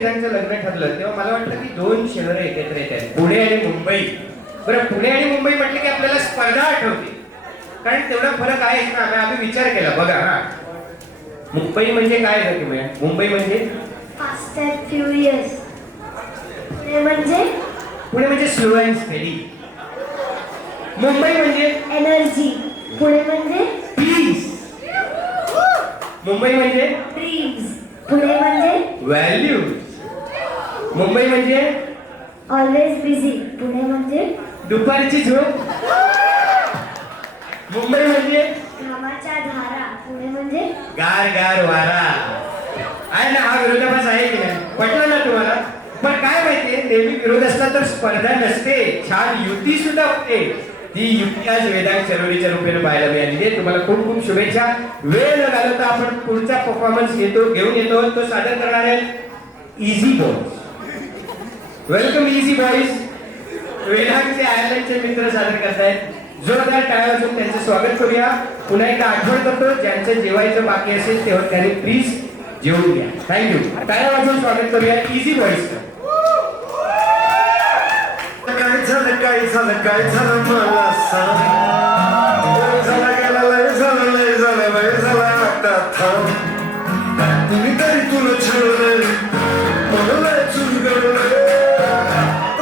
त्यांचं लग्न ठरलं तेव्हा मला वाटलं की दोन शहरं एकत्र येतात, पुणे आणि मुंबई. बरं, पुणे आणि मुंबई म्हटलं की आपल्याला स्पर्धा आठवते, कारण तेवढा फरक आहे ना. आम्ही विचार केला बघा. मुंबई म्हणजे काय ना तुम्ही? मुंबई म्हणजे फास्ट अँड फ्युरियस. पुणे म्हणजे स्लो अँड स्टेडी. मुंबई म्हणजे एनर्जी. पुणे म्हणजे पीस. मुंबई म्हणजे ड्रीम्स. पुणे म्हणजे व्हॅल्यूज. मुंबई म्हणजे ऑलवेज बिझी. पुणे म्हणजे दुपारची झोप. मुंबई म्हणजे घामाच्या धारा. पुणे म्हणजे गार गार वारा. आहे ना, हा विरोधाभास आहे की नाही? पटलं ना तुम्हाला? पण काय माहितीये, नेहमी विरोध असला तर स्पर्धा नसते, छान युती सुद्धा होते. ही युती आज वेदांत चळवळीच्या रूपाने पाहायला मिळाली आहे. तुम्हाला खूप खूप शुभेच्छा. वेळ न घालवता आपण पुढचा परफॉर्मन्स घेऊन येतो. तो सादर करणार आहे easy boys. Welcome easy boys. वेदांतचे आयर्लंडचे मित्र सादर करतायत. जोरदार टाळ्या वाजवून त्यांचं स्वागत करूया. पुन्हा एकदा आठवण करतो, ज्यांचं जेवायचं बाकी असेल तेव्हा त्यांनी प्लीज जेवून घ्या. थँक्यू. टाळ्या वाजवून स्वागत करूया इझी बॉयजचं. काय झालं मला सांग. झाला गेला लय झालं आता थांब. तुम्ही तरी तुला छळलंय, मला लय चुरगळलंय,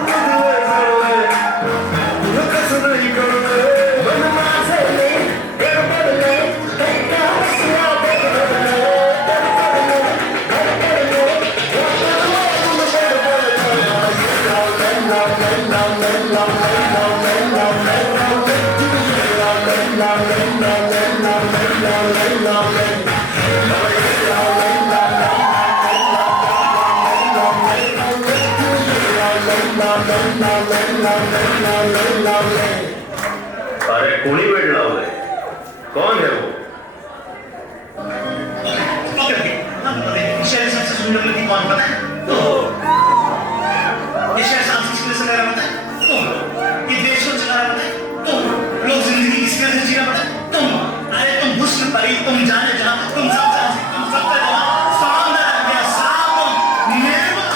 लय झालंय, तुला कसं नाही कळलंय. मन माझं लय गडबडलंय, अरे कोणी वेळ लावलंय? कौन है वो? शहर सबसे सुंदर लड़की कौन पता है? ये शहर सांस्कृतिक से लगा पता है? ये देश को चला पता है? लोग जिंदगी किस तरह से जीना पता है? अरे तुम हुस्न परी, तुम जाने जहां, तुम सब जानते, तुम सब का जहां, सौंदर्य या साम निर्मल.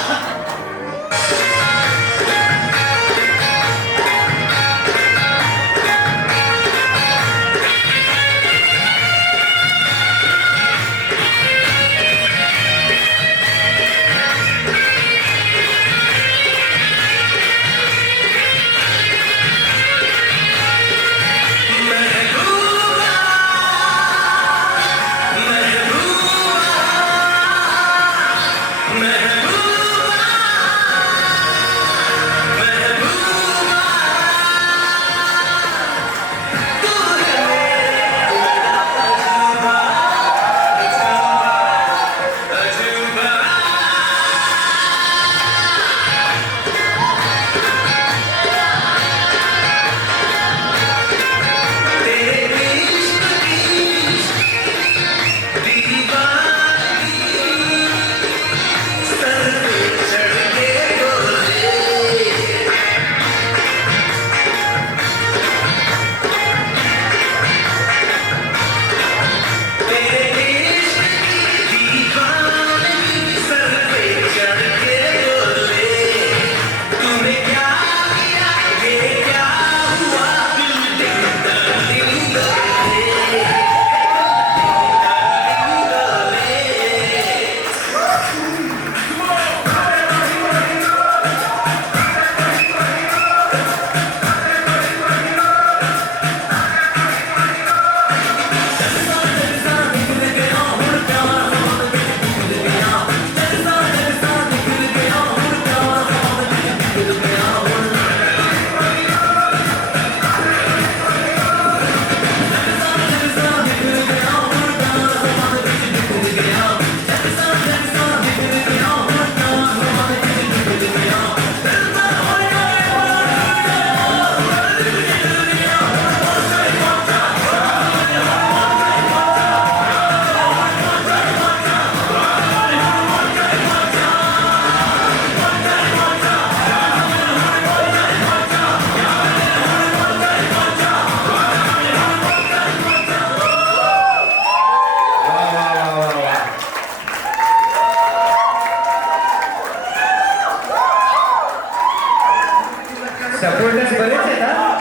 सपोर्टर्स बरेच आहेत हा.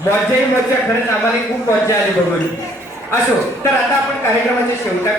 मज्जाही मज्जा, खरंच आम्हाला खूप मज्जा आली बघून. असो, तर आता आपण कार्यक्रमाच्या शेवटा